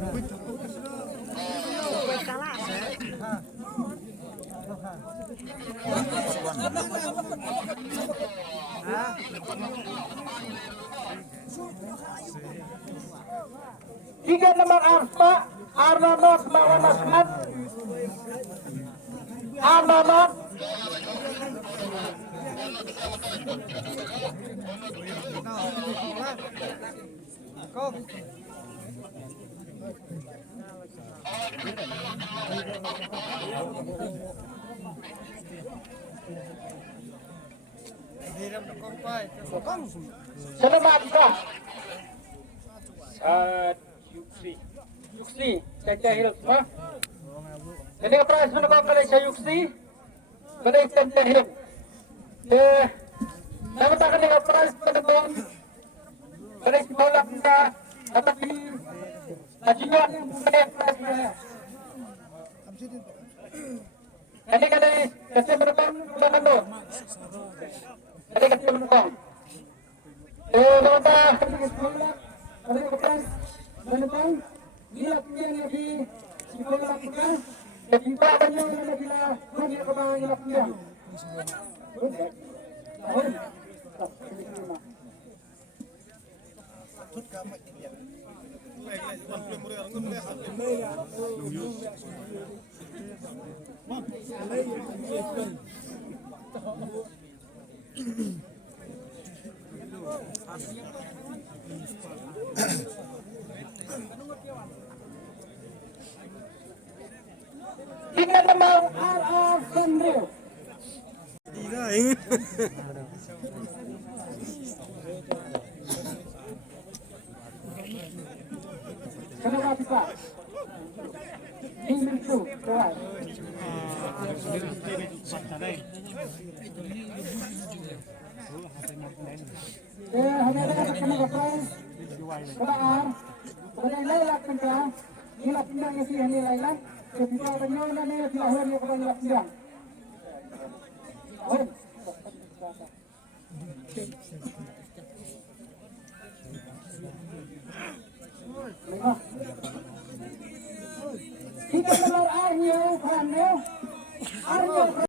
Tiga nomor Arfa, Arnonot lawan Asmat. Arnonot. Selamat kah? Yuksi, saya hilap mah. Jadi operasi menukar kalau saya yuksi, kalau saya hilap. Saya tak kena operasi menukar. Kalau saya maulak kita, tapi ajian saya operasi. Jadi kalau saya menukar, jangan tu. Jadi saya menukar. Kita ada operasi menukar. Bila punya lagi sekolah kita, jadi banyak lagi lah punya kebanggaan yang punya. Tiga nomor Al Sandro. Tiga ini. Kenapa bisa? Ini tu, Khwai. Hanya ada kena Khwai. Kemudian, kemudian lelak kita, hilap pinang isi ini lelak. Ketika banyaknya ni silahkan dia kepada hilap pinang. Kita keluar air ni, Hangne.